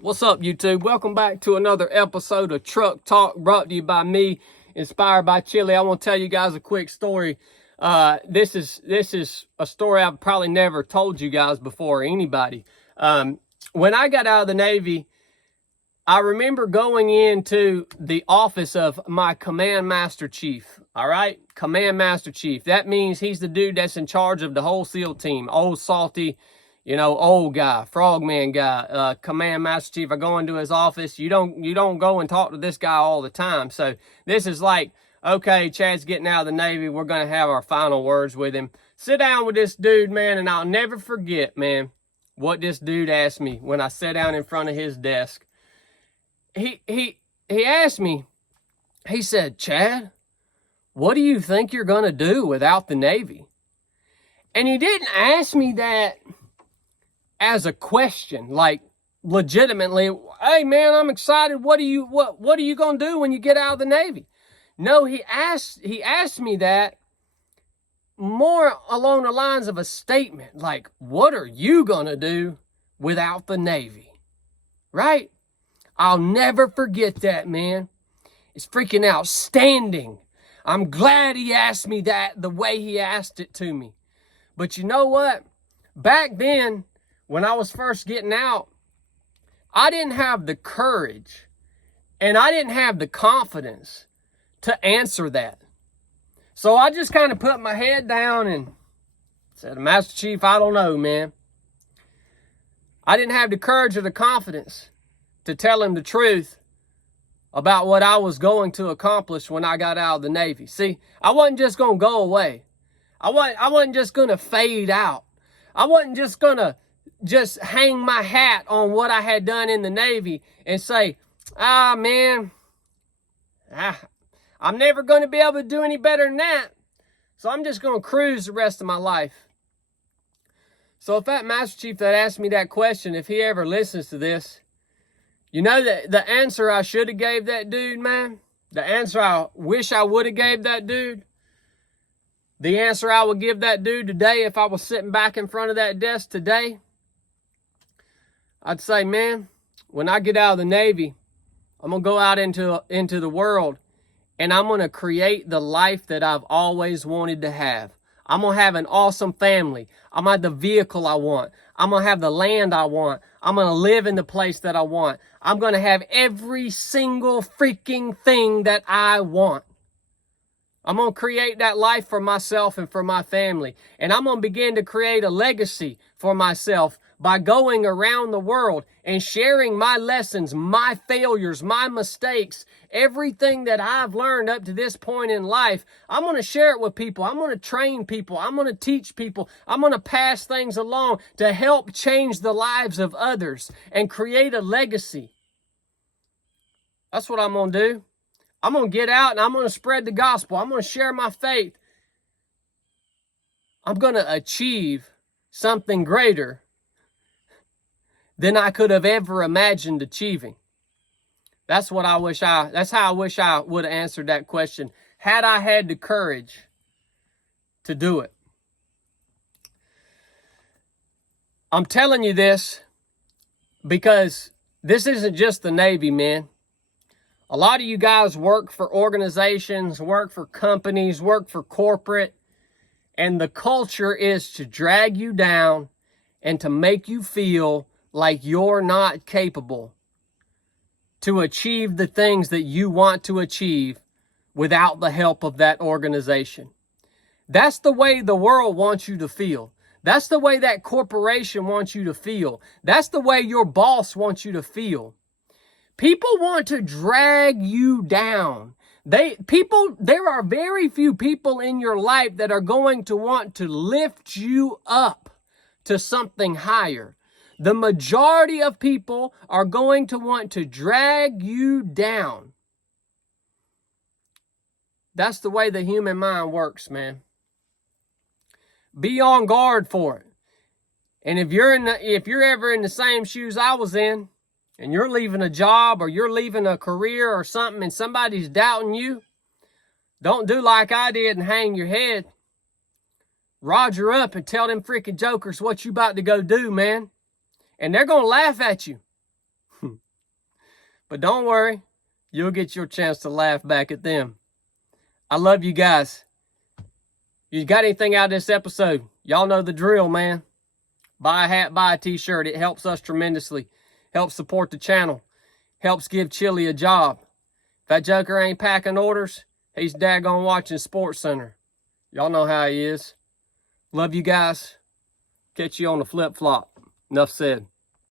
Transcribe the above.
What's up, YouTube? Welcome back to another episode of Truck Talk, brought to you by me, inspired by Chili. I want to tell you guys a quick story. This is a story I've probably never told you guys before, or anybody. When I got out of the Navy, I remember going into the office of my Command Master Chief. All right, Command Master Chief. That means he's the dude that's in charge of the whole SEAL team. Old salty, old guy, frogman guy, Command Master Chief. I go into his office. You don't go and talk to this guy all the time. So this is like, okay, Chad's getting out of the Navy. We're going to have our final words with him. Sit down with this dude, man, and I'll never forget, man, what this dude asked me when I sat down in front of his desk. He asked me, he said, "Chad, what do you think you're going to do without the Navy?" And he didn't ask me that as a question, like legitimately, "Hey man, I'm excited. What are you going to do when you get out of the Navy?" No, he asked me that more along the lines of a statement, like, "What are you going to do without the Navy?" Right? I'll never forget that, man. It's freaking outstanding. I'm glad he asked me that the way he asked it to me. But you know what? Back then, when I was first getting out, I didn't have the courage and I didn't have the confidence to answer that. So I just kind of put my head down and said, "Master Chief, I don't know, man." I didn't have the courage or the confidence to tell him the truth about what I was going to accomplish when I got out of the Navy. See, I wasn't just going to go away. I wasn't just going to fade out. I wasn't just going to just hang my hat on what I had done in the Navy and say, I'm never going to be able to do any better than that. So I'm just going to cruise the rest of my life. So if that Master Chief that asked me that question, if he ever listens to this, you know that the answer I should have gave that dude, man, the answer I wish I would have gave that dude, the answer I would give that dude today if I was sitting back in front of that desk today, I'd say, man, when I get out of the Navy, I'm going to go out into the world and I'm going to create the life that I've always wanted to have. I'm going to have an awesome family. I'm going to have the vehicle I want. I'm going to have the land I want. I'm going to live in the place that I want. I'm going to have every single freaking thing that I want. I'm going to create that life for myself and for my family. And I'm going to begin to create a legacy for myself by going around the world and sharing my lessons, my failures, my mistakes, everything that I've learned up to this point in life. I'm going to share it with people. I'm going to train people. I'm going to teach people. I'm going to pass things along to help change the lives of others and create a legacy. That's what I'm going to do. I'm going to get out and I'm going to spread the gospel. I'm going to share my faith. I'm going to achieve something greater than I could have ever imagined achieving. That's how I wish I would have answered that question had I had the courage to do it. I'm telling you this because this isn't just the Navy, man. A lot of you guys work for organizations, work for companies, work for corporate, and the culture is to drag you down and to make you feel like you're not capable to achieve the things that you want to achieve without the help of that organization. That's the way the world wants you to feel. That's the way that corporation wants you to feel. That's the way your boss wants you to feel. People want to drag you down. There are very few people in your life that are going to want to lift you up to something higher. The majority of people are going to want to drag you down. That's the way the human mind works, man. Be on guard for it. And if you're ever in the same shoes I was in, and you're leaving a job or you're leaving a career or something and somebody's doubting you, don't do like I did and hang your head. Roger up and tell them freaking jokers what you about to go do, man. And they're going to laugh at you. But don't worry, you'll get your chance to laugh back at them. I love you guys. You got anything out of this episode? Y'all know the drill, man. Buy a hat, buy a t-shirt. It helps us tremendously. Helps support the channel. Helps give Chili a job. If that joker ain't packing orders, he's daggone watching Sports Center. Y'all know how he is. Love you guys. Catch you on the flip-flop. Enough said.